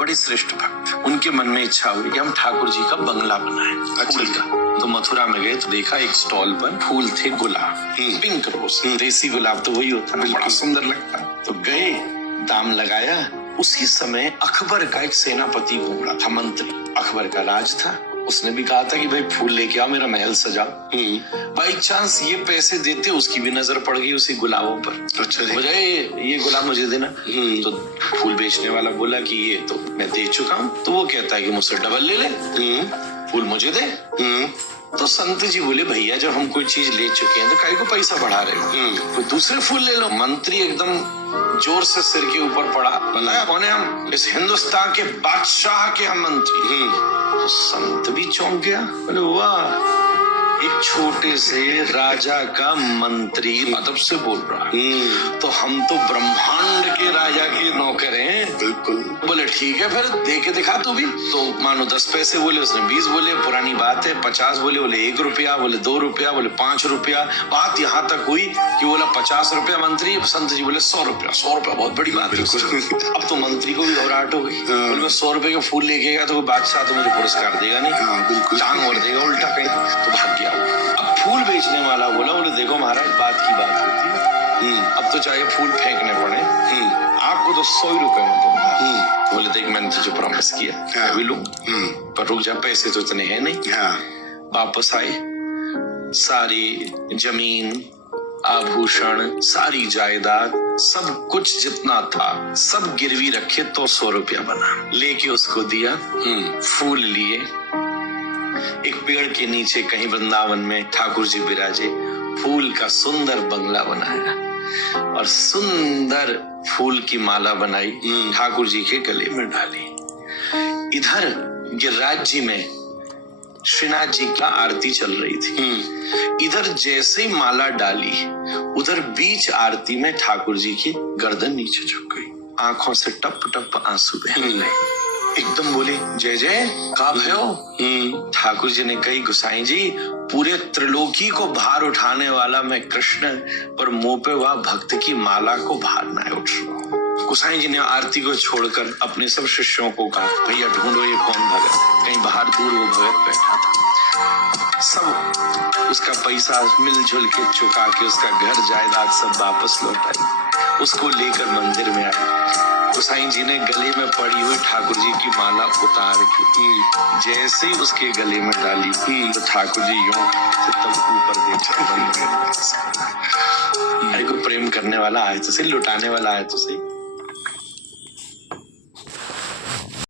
बड़े श्रेष्ठ भक्त, उनके मन में इच्छा हुई कि हम ठाकुर जी का बंगला बनाएं फूल का। तो मथुरा में गए तो देखा एक स्टॉल पर फूल थे गुलाब, पिंक रोज, देसी गुलाब तो वही होता है, बड़ा सुंदर लगता। तो गए, दाम लगाया। उसी समय अकबर का एक सेनापति घूम रहा था, मंत्री, अकबर का राज था। उसने भी कहा था कि भाई फूल लेके आओ, मेरा महल सजाओ। बाई चांस ये पैसे देते, उसकी भी नजर पड़ गई उसी गुलाबों पर। अच्छा, बजाय ये गुलाब मुझे देना। तो फूल बेचने वाला बोला कि ये तो मैं दे चुका हूँ। तो वो कहता है कि मुझसे डबल ले ले, फूल मुझे दे। तो संत जी बोले भैया जब हम कोई चीज ले चुके हैं तो काहे को पैसा बढ़ा रहे हो, कोई दूसरे फूल ले लो। मंत्री एकदम जोर से सिर के ऊपर पड़ा, बताया कौन है हम, इस हिंदुस्तान के बादशाह के हम मंत्री। तो संत भी चौंक गया, बोले वाह, एक छोटे से राजा का मंत्री अदब से बोल रहा है, तो हम तो ब्रह्मांड के राजा के नौकर हैं। बिल्कुल। बोले ठीक है फिर दे के दिखा तू भी। तो मानो 10 पैसे बोले, उसने 20 बोले, पुरानी बात है। 50 बोले, बोले 1 रुपया, बोले 2 रुपया, बोले 5 रुपया। बात यहाँ तक हुई कि बोला 50 रुपया मंत्री, संत जी बोले 100 रुपया। 100 रुपया बहुत बड़ी बात है। अब तो मंत्री को भी घबराहट हो गई, बोले मैं 100 रुपए का फूल लेके गया तो बादशाह तो मुझे पुरस्कार देगा नहीं, बिल्कुल टांग और देगा उल्टा कहीं। तो भाग गया। अब फूल बेचने वाला बोला, बोले देखो महाराज बात की बात होती है, अब तो चाहे फूल फेंकने पड़े, आपको तो 100 रुपए में दूंगा। बोले देख मैंने तुझे प्रॉमिस किया, मैं भी लूंगा, पर रुक जा, पैसे तो इतने हैं नहीं। वापस आए, सारी जमीन, आभूषण, सारी जायदाद, सब कुछ जितना था सब गिरवी रखे तो 100 रुपया बना। लेके उसको दिया, फूल लिए, एक पेड़ के नीचे कहीं वृंदावन में ठाकुर जी विराजे, फूल का सुंदर बंगला बनाया और सुंदर फूल की माला बनाई, ठाकुर जी के गले में डाली। इधर गिरिराज जी में श्रीनाथ जी की आरती चल रही थी। इधर जैसे ही माला डाली, उधर बीच आरती में ठाकुर जी की गर्दन नीचे झुक गई, आंखों से टप टप आंसू बह गए। एकदम बोले जय जय, कहाँ भयो? ठाकुर जी ने कही गोसाई जी, पूरे त्रिलोकी को भार उठाने वाला मैं कृष्ण, पर मुंह पे वह भक्त की माला को भार न उठ रहा। गोसाई जी ने आरती को छोड़कर अपने सब शिष्यों को कहा भैया ढूंढो ये कौन भगत। कहीं बाहर दूर वो भगत बैठा था। सब उसका पैसा मिलजुल के चुका के उसका घर जायदाद सब वापस लौटाई, उसको लेकर मंदिर में आए। गोसाई जी ने गले में पड़ी हुई ठाकुर जी की माला उतार के जैसे ही उसके गले में डाली, तो ठाकुर जी यूं तब ऊपर देखा। अरे को प्रेम करने वाला आए तो सही, लुटाने वाला आए तो सही।